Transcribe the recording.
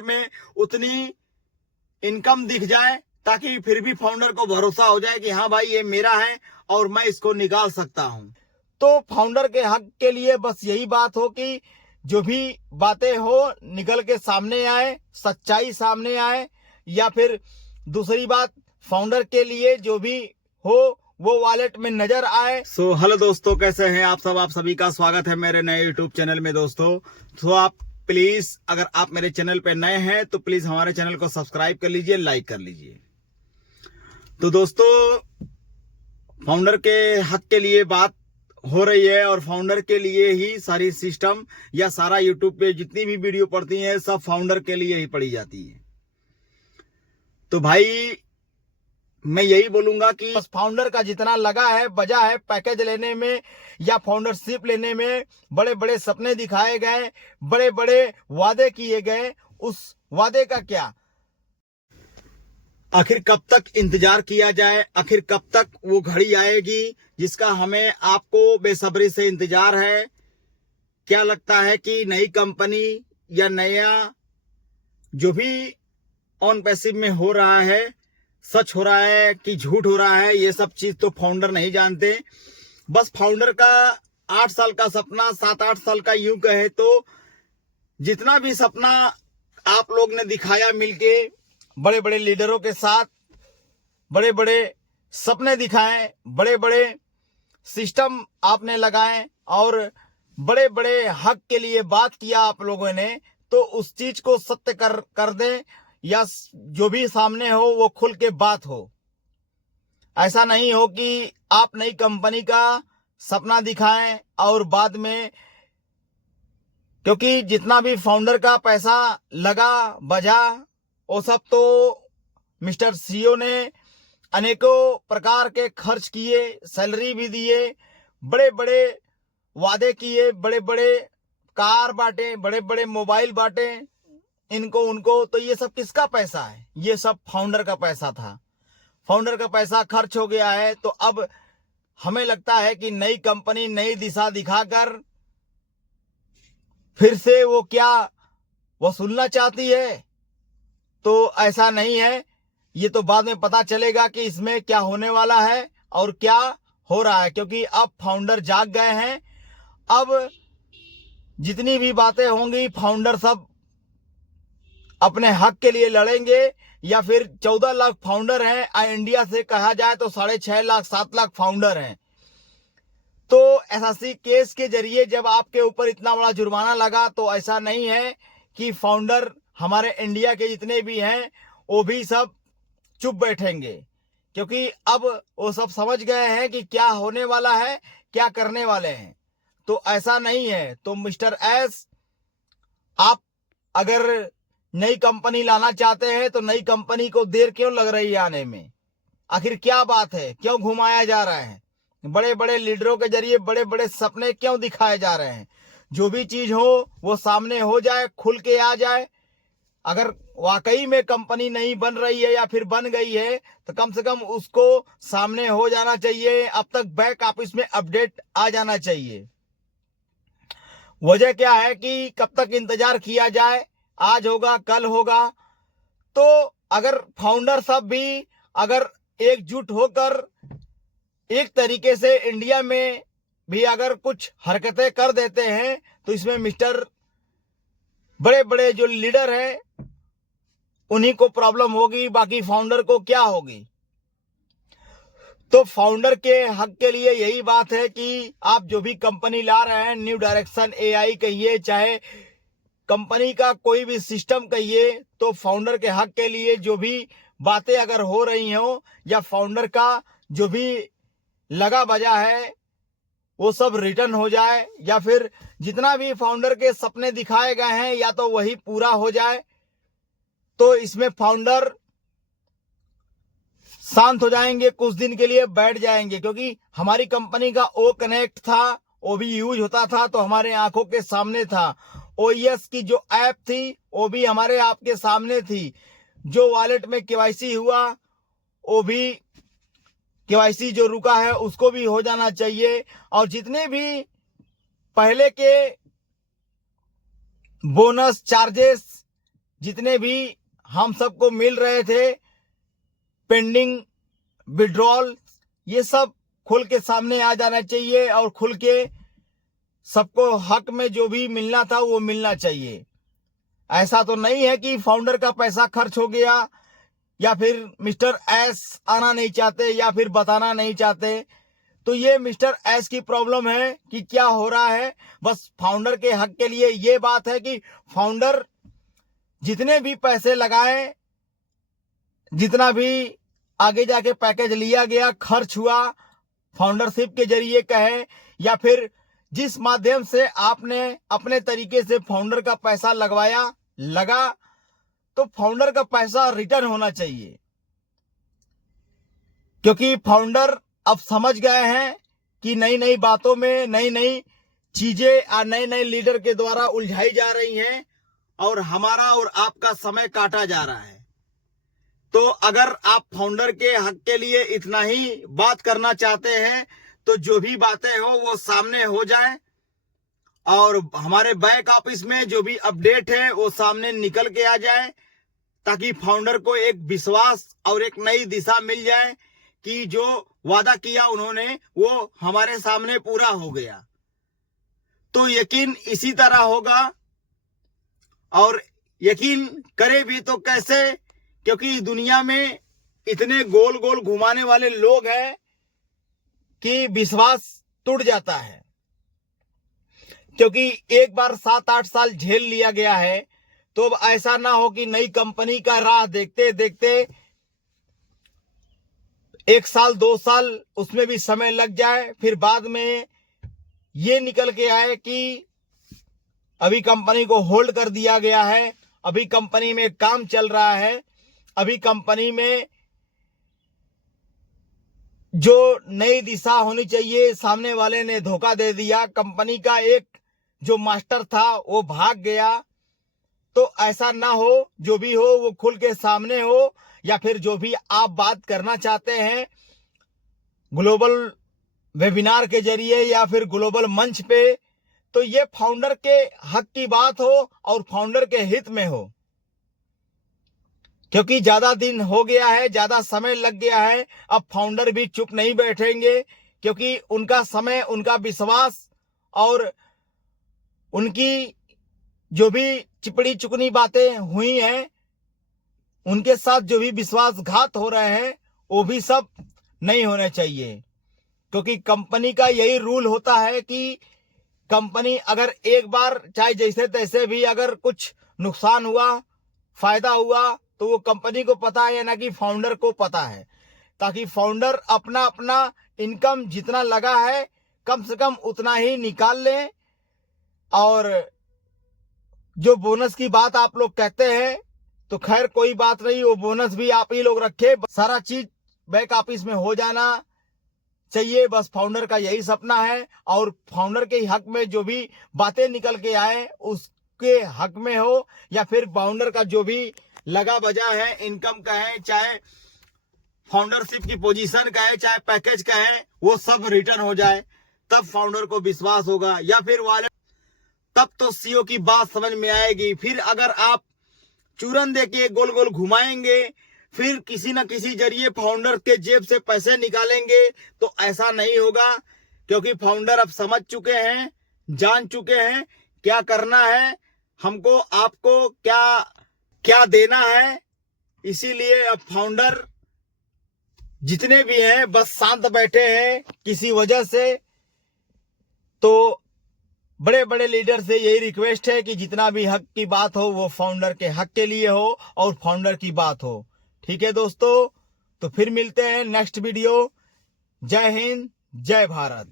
में उतनी इनकम दिख जाए ताकि फिर भी फाउंडर को भरोसा हो जाए कि हाँ भाई ये मेरा है और मैं इसको निकाल सकता हूं। तो फाउंडर के हक के लिए बस यही बात हो कि जो भी बातें हो निकल के सामने आए, सच्चाई सामने आए, या फिर दूसरी बात फाउंडर के लिए जो भी हो वो वॉलेट में नजर आए। सो हेलो दोस्तों, कैसे हैं आप सब? आप सभी का स्वागत है मेरे नए यूट्यूब चैनल में दोस्तों। तो आप प्लीज, अगर आप मेरे चैनल पे नए हैं तो प्लीज हमारे चैनल को सब्सक्राइब कर लीजिए, लाइक कर लीजिए। तो दोस्तों, फाउंडर के हक के लिए बात हो रही है और फाउंडर के लिए ही सारी सिस्टम या सारा यूट्यूब पे जितनी भी वीडियो पड़ती हैं सब फाउंडर के लिए ही पड़ी जाती है। तो भाई मैं यही बोलूंगा कि बस फाउंडर का जितना लगा है बजा है पैकेज लेने में या फाउंडरशिप लेने में, बड़े बड़े सपने दिखाए गए, बड़े बड़े वादे किए गए, उस वादे का क्या? आखिर कब तक इंतजार किया जाए? आखिर कब तक वो घड़ी आएगी जिसका हमें आपको बेसब्री से इंतजार है? क्या लगता है कि नई कंपनी या नया जो भी ऑन पैसिव में हो रहा है, सच हो रहा है कि झूठ हो रहा है, ये सब चीज तो फाउंडर नहीं जानते। बस फाउंडर का 8 साल का सपना, 7-8 साल का यूं कहे तो जितना भी सपना आप लोग ने दिखाया मिलके बड़े बड़े लीडरों के साथ, बड़े बड़े सपने दिखाए, बड़े बड़े सिस्टम आपने लगाए और बड़े बड़े हक के लिए बात किया आप लोगों ने, तो उस चीज को सत्य कर दें या जो भी सामने हो वो खुल के बात हो। ऐसा नहीं हो कि आप नई कंपनी का सपना दिखाएं और बाद में, क्योंकि जितना भी फाउंडर का पैसा लगा बजा वो सब तो मिस्टर सीईओ ने अनेकों प्रकार के खर्च किए, सैलरी भी दिए, बड़े बड़े वादे किए, बड़े बड़े कार बांटे, बड़े बड़े मोबाइल बांटे इनको उनको। तो ये सब किसका पैसा है? ये सब फाउंडर का पैसा था। फाउंडर का पैसा खर्च हो गया है तो अब हमें लगता है कि नई कंपनी नई दिशा दिखाकर फिर से वो क्या वसूलना चाहती है। तो ऐसा नहीं है, ये तो बाद में पता चलेगा कि इसमें क्या होने वाला है और क्या हो रहा है, क्योंकि अब फाउंडर जाग गए हैं। अब जितनी भी बातें होंगी फाउंडर सब अपने हक के लिए लड़ेंगे। या फिर 14 लाख फाउंडर हैं इंडिया से, कहा जाए तो 6.5 लाख 7 लाख फाउंडर हैं। तो एसएससी केस के जरिए जब आपके ऊपर इतना बड़ा जुर्माना लगा तो ऐसा नहीं है कि फाउंडर हमारे इंडिया के जितने भी हैं वो भी सब चुप बैठेंगे, क्योंकि अब वो सब समझ गए हैं कि क्या होने वाला है, क्या करने वाले हैं। तो ऐसा नहीं है। तो मिस्टर एस, आप अगर नई कंपनी लाना चाहते हैं तो नई कंपनी को देर क्यों लग रही है आने में? आखिर क्या बात है? क्यों घुमाया जा रहा है? बड़े बड़े लीडरों के जरिए बड़े बड़े सपने क्यों दिखाए जा रहे हैं? जो भी चीज हो वो सामने हो जाए, खुल के आ जाए। अगर वाकई में कंपनी नहीं बन रही है या फिर बन गई है तो कम से कम उसको सामने हो जाना चाहिए। अब तक बैक ऑफिस में अपडेट आ जाना चाहिए। वजह क्या है कि कब तक इंतजार किया जाए? आज होगा कल होगा। तो अगर फाउंडर सब भी अगर एकजुट होकर एक तरीके से इंडिया में भी अगर कुछ हरकतें कर देते हैं तो इसमें मिस्टर बड़े बड़े जो लीडर हैं उन्हीं को प्रॉब्लम होगी, बाकी फाउंडर को क्या होगी? तो फाउंडर के हक के लिए यही बात है कि आप जो भी कंपनी ला रहे हैं, न्यू डायरेक्शन एआई कहिए, चाहे कंपनी का कोई भी सिस्टम कहिए, तो फाउंडर के हक के लिए जो भी बातें अगर हो रही हो या फाउंडर का जो भी लगा बजा है वो सब रिटर्न हो जाए, या फिर जितना भी फाउंडर के सपने दिखाए गए हैं या तो वही पूरा हो जाए। तो इसमें फाउंडर शांत हो जाएंगे, कुछ दिन के लिए बैठ जाएंगे, क्योंकि हमारी कंपनी का ओ कनेक्ट था, वो भी यूज होता था तो हमारे आंखों के सामने था। ओएस की जो ऐप थी वो भी हमारे आपके सामने थी। जो वॉलेट में केवाईसी हुआ वो भी केवाईसी जो रुका है उसको भी हो जाना चाहिए। और जितने भी पहले के बोनस चार्जेस जितने भी हम सबको मिल रहे थे पेंडिंग विड्रॉल, ये सब खुल के सामने आ जाना चाहिए और खुल के सबको हक में जो भी मिलना था वो मिलना चाहिए। ऐसा तो नहीं है कि फाउंडर का पैसा खर्च हो गया या फिर मिस्टर एस आना नहीं चाहते या फिर बताना नहीं चाहते। तो ये मिस्टर एस की प्रॉब्लम है कि क्या हो रहा है। बस फाउंडर के हक के लिए ये बात है कि फाउंडर जितने भी पैसे लगाए, जितना भी आगे जाके पैकेज लिया गया, खर्च हुआ, फाउंडरशिप के जरिए कहे या फिर जिस माध्यम से आपने अपने तरीके से फाउंडर का पैसा लगा, तो फाउंडर का पैसा रिटर्न होना चाहिए। क्योंकि फाउंडर अब समझ गए हैं कि नई नई बातों में नई नई चीजें और नए नए लीडर के द्वारा उलझाई जा रही हैं और हमारा और आपका समय काटा जा रहा है। तो अगर आप फाउंडर के हक के लिए इतना ही बात करना चाहते हैं तो जो भी बातें हो वो सामने हो जाए और हमारे बैक ऑफिस में जो भी अपडेट है वो सामने निकल के आ जाए, ताकि फाउंडर को एक विश्वास और एक नई दिशा मिल जाए कि जो वादा किया उन्होंने वो हमारे सामने पूरा हो गया। तो यकीन इसी तरह होगा, और यकीन करे भी तो कैसे, क्योंकि दुनिया में इतने गोल गोल घुमाने वाले लोग हैं कि विश्वास टूट जाता है। क्योंकि एक बार 7-8 साल झेल लिया गया है, तो अब ऐसा ना हो कि नई कंपनी का राह देखते देखते 1 साल 2 साल उसमें भी समय लग जाए, फिर बाद में ये निकल के आए कि अभी कंपनी को होल्ड कर दिया गया है, अभी कंपनी में काम चल रहा है, अभी कंपनी में जो नई दिशा होनी चाहिए सामने वाले ने धोखा दे दिया, कंपनी का एक जो मास्टर था वो भाग गया। तो ऐसा ना हो, जो भी हो वो खुल के सामने हो, या फिर जो भी आप बात करना चाहते हैं ग्लोबल वेबिनार के जरिए या फिर ग्लोबल मंच पे, तो ये फाउंडर के हक की बात हो और फाउंडर के हित में हो। क्योंकि ज्यादा दिन हो गया है, ज्यादा समय लग गया है, अब फाउंडर भी चुप नहीं बैठेंगे, क्योंकि उनका समय, उनका विश्वास और उनकी जो भी चिपड़ी चुकनी बातें हुई हैं, उनके साथ जो भी विश्वासघात हो रहे हैं, वो भी सब नहीं होने चाहिए। क्योंकि कंपनी का यही रूल होता है कि कंपनी अगर एक बार चाहे जैसे तैसे भी अगर कुछ नुकसान हुआ, फायदा हुआ, तो वो कंपनी को पता है, ना कि फाउंडर को पता है, ताकि फाउंडर अपना अपना इनकम जितना लगा है कम से कम उतना ही निकाल लें। और जो बोनस की बात आप लोग कहते हैं, तो खैर कोई बात नहीं, वो बोनस भी आप ही लोग रखे, सारा चीज बैक ऑफिस में हो जाना चाहिए। बस फाउंडर का यही सपना है, और फाउंडर के हक में जो भी बातें निकल के आए उसके हक में हो, या फिर फाउंडर का जो भी लगा बजा है, इनकम का है, चाहे फाउंडरशिप की पोजीशन का है, चाहे पैकेज का है, वो सब रिटर्न हो जाए, तब फाउंडर को विश्वास होगा, या फिर वाले तब तो सीईओ की बात समझ में आएगी। फिर अगर आप चूरन देके गोल गोल घुमाएंगे, फिर किसी न किसी जरिए फाउंडर के जेब से पैसे निकालेंगे, तो ऐसा नहीं होगा। क्योंकि फाउंडर अब समझ चुके हैं, जान चुके हैं क्या करना है, हमको आपको क्या क्या देना है। इसीलिए अब फाउंडर जितने भी हैं बस शांत बैठे हैं किसी वजह से। तो बड़े बड़े लीडर से यही रिक्वेस्ट है कि जितना भी हक की बात हो वो फाउंडर के हक के लिए हो और फाउंडर की बात हो। ठीक है दोस्तों, तो फिर मिलते हैं नेक्स्ट वीडियो। जय हिंद, जय भारत।